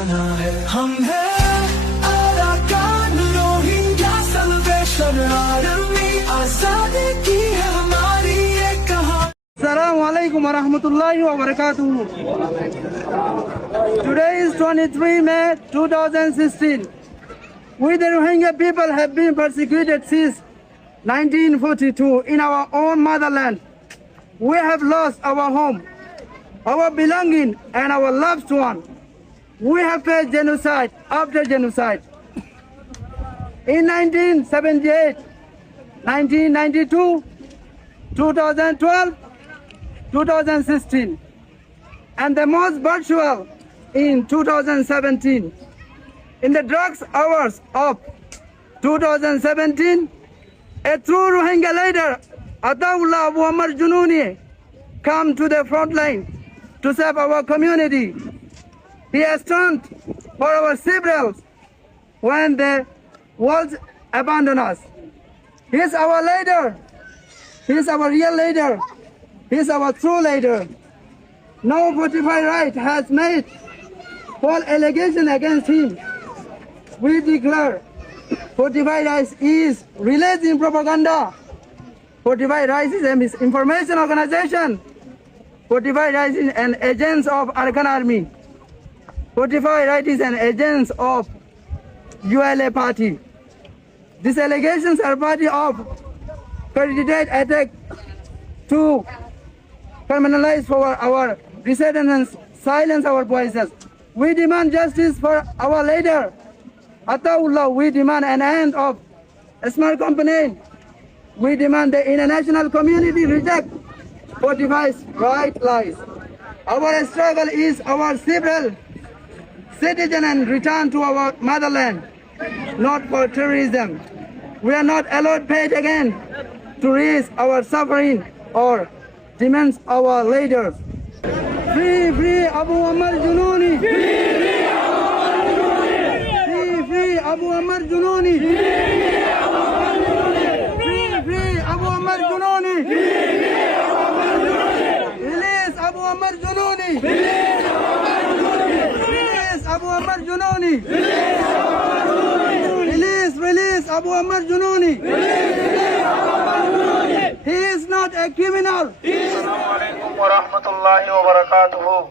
जाना है हम हैं अराकान रोहिंग्या सल्वेशन आर्मी आजादी की है हमारी ये कहानी। Assalamu alaikum wa rahmatullahi wa barakatuh. Today is 23 May 2016. We the Rohingya people have been persecuted since 1942 in our own motherland. We have lost our home, our belonging and our loved one. We have faced genocide after genocide. In 1978, 1992, 2012, 2016, and the most virtual in 2017. In the drugs hours of 2017, a true Rohingya leader, Ataullah Abu Ammar Jununi, come to the front line to save our community. He has turned for our siblings when the world abandoned us. He is our leader. He is our real leader. He is our true leader. No 45 right has made false allegation against him. We declare 45 rights is releasing propaganda. 45 rights is a misinformation organization. 45 rights is an agent of Arakan Army. 45 right is an agent of ULA party. These allegations are part of coordinated attack to criminalize for our dissidents, silence our voices. We demand justice for our leader, Ataullah. We demand an end of smart company. We demand the international community reject 45's right lies. Our struggle is our civil citizen and return to our motherland, not for terrorism. We are not allowed paid again to risk our suffering or demands our leaders. Free, free Abu Ammar Jununi. Free Abu Ammar Jununi. Free Abu Ammar Jununi. Release Abu Ammar Jununi. Release Abu Ammar Jununi. Release Abu Ammar Jununi. He is not a criminal. Assalamu alaikum wa rahmatullahi wa barakatuhu.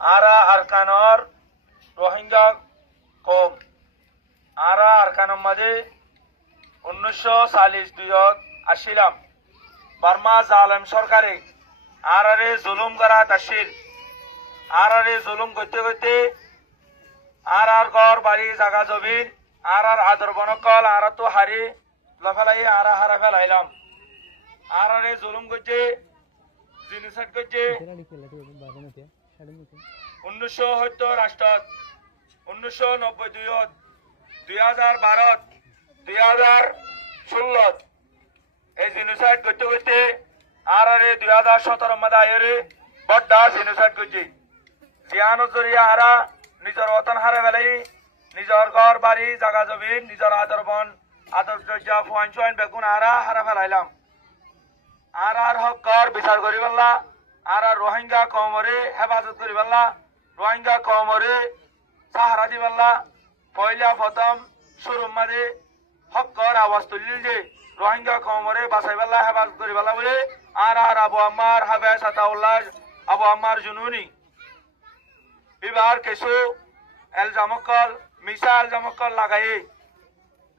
Ara arkanor Rohingya qom. Ara arkanam madhe 1942 আসিলাম Burma জালেম সরকারে আরারে জুলুম করা তাসির আরারে জুলুম করতে করতে আরার ঘর বাড়ি জাগা জমিন আরার আদর বনকল আরা তো হারি লফালাই আরা হারা ফেলাইলাম আরারে জুলুম করছে জিনিসাট করছে 1970 রাষ্ট্রত 1992 2012 2016 এই জিনিসাইড করতে করতে আরারে 2017 মধ্যে আয়রে বড় জিনিসাইড করছে জিয়ানো জরিয়া আরা নিজের ওতন হারে ফেলাই নিজের ঘর বাড়ি জাগা জমিন নিজের আদর বন আদর দরজা ফুয়ান চুয়ান বেগুন আরা হারা ফেলাইলাম আর হক কর বিচার করি বললা আর রোহিঙ্গা কমরে হেফাজত করি বললা রোহিঙ্গা কমরে সাহারা দি বললা পয়লা প্রথম শুরু মাঝে হক কর আওয়াজ তুলিল যে রোহিঙ্গা কমরে বাসাই বললা হেফাজত করি বললা বলে আর আবু আম্মার হাবেস আতাউল্লাহ আবু আম্মার জুনুনি এবার কিছু এলজামকল মিসা এলজামকল লাগাই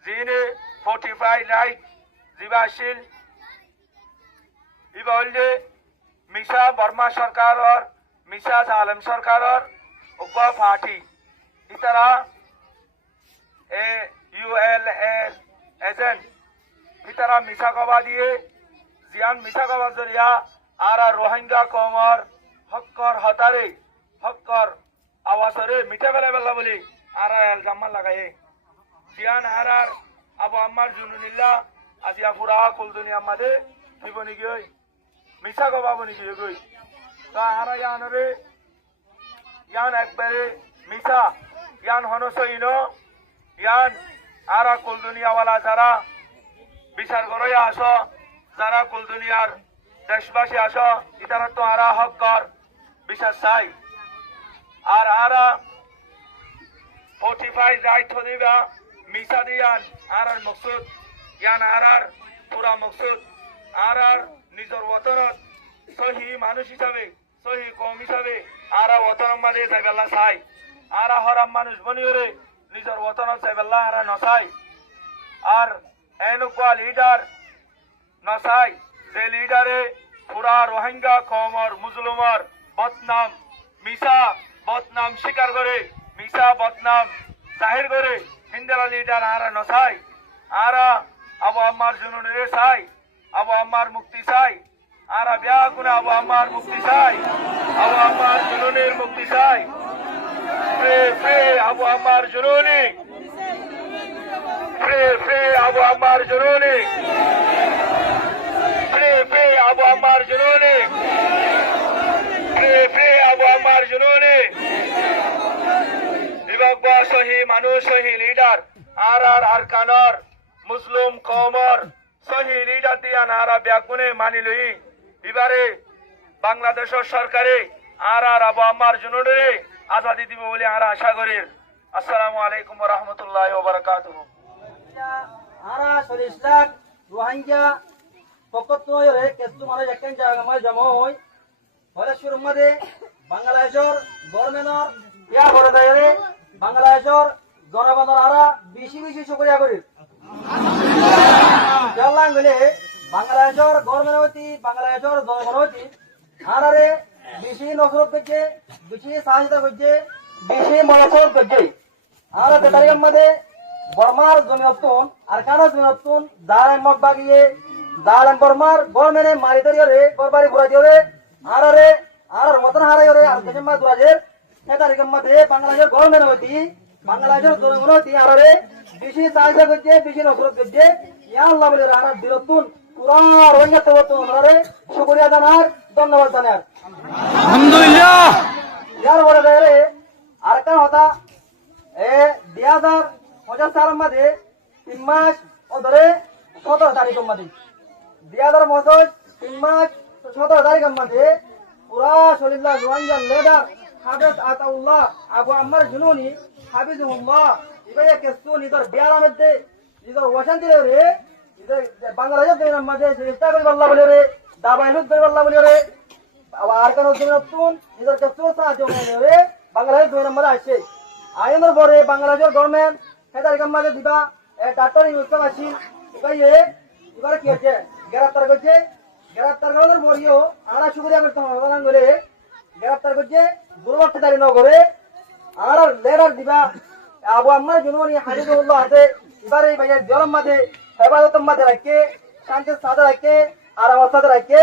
যিনি 45 রাইট জীবাশীল এবার যে মিসা বর্মা সরকারের মিসা জালেম সরকারের উগ্র পার্টি ইতারা এ ULA এজেন্ট ইতারা মিসা কবা দিয়ে জিয়ান মিসা কবা জরিয়া আর রোহিঙ্গা কমর হক্কর হতারে হক্কর আওয়াজরে মিঠে বেলা বেলা বলি আর এলজামান লাগাই জিয়ান আর আবু আম্মার জুনুনিল্লাহ আজিয়া পুরা কুল দুনিয়া মাঝে নিবনি গই মিছা কবা বনি গই তো আর ইয়ানরে ইয়ান একবারে মিছা ইয়ান হনসইন ইয়ান আর কুল দুনিয়াওয়ালা যারা বিচার করে আসো যারা কুল দুনিয়ার দেশবাসী আসো ইতারা তো আরা হক কর বিশ্বাস চাই আর আরা 45 রাইট দিবা মিশা দিয়ান আর মকসুদ ইয়ান আর পুরা মকসুদ আর নিজের ওতনত সহি মানুষ হিসাবে সহি কম হিসাবে আর ওতনের মাঝে যাইবেলা চাই আর হরাম মানুষ বনিওরে নিজের ওতনত যাইবেলা আর নচাই আর এনেকুৱা লিডার নচাই যে লিডারে পুরা রোহিঙ্গা কমর মুসলিমর বদনাম মিশা বদনাম স্বীকার করে মিশা বদনাম জাহির করে হিন্দালা লিডার আর নচাই আর আবু আম্মার জুনুনে চাই আবু আম্মার মুক্তি চাই আর বিয়া করে আবু আম্মার মুক্তি চাই আবু আম্মার জুনুনের মুক্তি চাই ফ্রে ফ্রে আবু আম্মার জুনুনি ফ্রে ফ্রে আবু আম্মার জুনুনি ফ্রে ফ্রে আবু আম্মার জুনুনি ফ্রে ফ্রে আবু আম্মার জুনুনি বিভক্ত সহি মানুষ সহি লিডার আর কানর মুসলিম কমর সহি লিডার দিয়া নারা ব্যাগুনে মানি লই এবারে বাংলাদেশের সরকারে আর আবু আম্মার জুনুনে আজাদি দিবে বলে আর আশা করি আসসালামু আলাইকুম ওয়া রাহমাতুল্লাহি ওয়া বারাকাতুহু আরা 40 লাখ রোহিঙ্গা পকতরে কেসু মানে একখান জায়গা মানে জমা হয় হলে শুরু মধ্যে বাংলাদেশের গভর্নমেন্টর ইয়া করে দেয় বাংলাদেশের জনগণের আরা বেশি বেশি শুকরিয়া করি জানলাম বলে বাংলাদেশের গভর্নমেন্ট হইতি বাংলাদেশের জনগণ হইতি আরারে বেশি নসরত করছে বেশি সাহায্য করছে বেশি মদত করছে আর তারিখের মধ্যে বর্মার জমিয়তুন আর কানা জমিয়তুন দালান মগ বাগিয়ে দালান বর্মার গভর্নমেন্টে মারি ধরিয়ে গরবারি ঘুরা দিয়ে আর মতন হারাই আর দেশমা দুরাজের সে তারিখের মধ্যে বাংলাদেশের গভর্নমেন্ট হইতি বাংলাদেশের জনগণ হইতি আরে বেশি সাহায্য করছে বেশি নসরত করছে ইয়া আল্লাহ বলে আর বিরতুন পুরা রোহিঙ্গা তবতুন আরে শুকরিয়া জানার ধন্যবাদ জানার আলহামদুলিল্লাহ ইয়ার বড় রে আর কান হতা এ 2050 মধ্যে 3 মাস ও ধরে 17 তারিখের মধ্যে 3 মাস 17 তারিখের মধ্যে পুরা শরীফুল্লাহ রোহিঙ্গা লিডার হাফেজ আতাউল্লাহ আবু আম্মার জুনুনি হাফিজুল্লাহ ইবাইয়া কেসু নিদর বিয়ার মধ্যে নিদর ওয়াশান্তি রে বাংলাদেশের মধ্যে চেষ্টা করে আল্লাহ বলে রে দাবাইলুত করে আল্লাহ বলে রে আর কোন জমিয়তুন নিদর কেসু সাহায্য করে রে বাংলাদেশ দুই নম্বরে আসে আইনের পরে বাংলাদেশের গভর্নমেন্ট হেদার কামাতে দিবা ডাক্তার ইউসুফ আসি এবার কি হচ্ছে গ্রেফতার করছে গ্রেফতার করার পরেও আমরা শুকরিয়া করতে হবে বলে গ্রেফতার করছে দুর্বৃত্তদারি ন করে আর লেটার দিবা আবু আম্মার জুনুনি হাফিজুল্লাহ হাতে এবারে ভাইয়া জলম মাঝে হেফাজতের মাঝে রাখে শান্তির সাথে রাখে আর আমার সাথে রাখে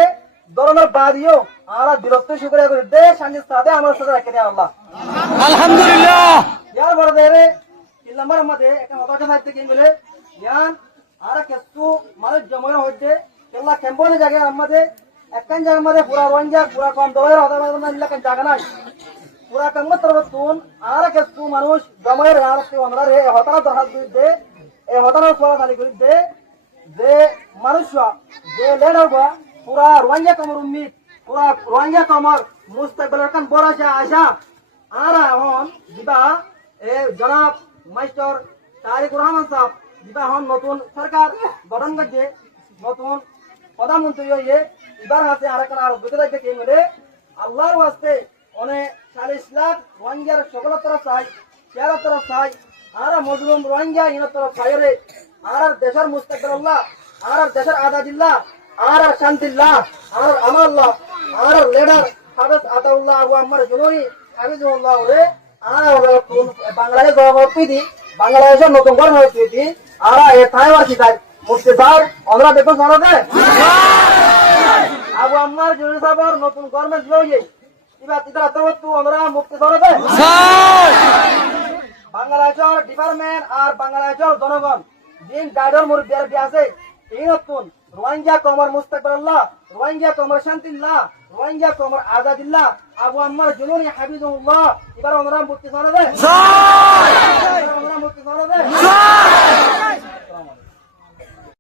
ধরনের বাদিও আমরা বিরক্ত শুকরিয়া করে দে শান্তির সাথে আমার সাথে রাখে দেয় আল্লাহ আলহামদুলিল্লাহ ইয়ার বড় দেরে 3 নম্বর মধ্যে একটা হতাশা সাহিত্য কি বলে ইয়ান আর কিছু মানুষ জমা হইতে কেলা ক্যাম্পনে জায়গা আমাদের একখান জায়গা মধ্যে পুরা রোহিঙ্গা পুরা কম দলের হতাশা এলাকার জায়গা নাই পুরা কামত তরবতুন আর কিছু মানুষ জমা রাখতে আমরা রে হতাশা দরকার দিতে এই হতাশা সোয়া খালি করে দে যে মানুষ যে লেড হবা পুরা রোহিঙ্গা কমর উম্মিদ পুরা রোহিঙ্গা কমর মুস্তাকবিলের কান বড় আশা আর এখন দিবা এ জনাব মাস্টার তারিকুর রহমান সাহেব দিবা এখন নতুন সরকার গঠন করছে নতুন প্রধানমন্ত্রী হয়ে এবার হাতে আর একটা আর বুঝে রাখবে কে মিলে আল্লাহর ওয়াস্তে অনেক 40 লাখ রোহিঙ্গার সকল তরফ চাই চেয়ার তরফ চাই আর মজলুম রোহিঙ্গা ইন তরফ চাই রে আর দেশের মুস্তাকবিল্লাহ আর দেশের আজাদিল্লাহ আর শান্তিল্লাহ আর আমাল্লাহ আর লিডার হাফেজ আতাউল্লাহ আবু আম্মার জুনুনি হাফিজুল্লাহ রে আর বাংলাদেশ গভর্নমেন্ট দি বাংলাদেশের নতুন গভর্নমেন্ট দি আর এ থাইওয়ার কি তাই মুফতি সাহেব আমরা দেখো জানাতে আবু আম্মার জুনুনি সাহেবের নতুন গভর্নমেন্ট লইয়ে এবার ইদার তবতু আমরা মুফতি জানাতে বাংলাদেশের ডিপার্টমেন্ট আর বাংলাদেশের জনগণ দিন গাইডর মুরব্বিয়ার আছে এই নতুন রোহিঙ্গা কমর মুস্তাকবিল্লাহ রোহিঙ্গা কমর শান্তিল্লাহ রোহিঙ্গা কমর আজাদিল্লাহ আবু আম্মার জুনুনি হাফিজুল্লাহ এবার আমরা মুক্তি জানাতে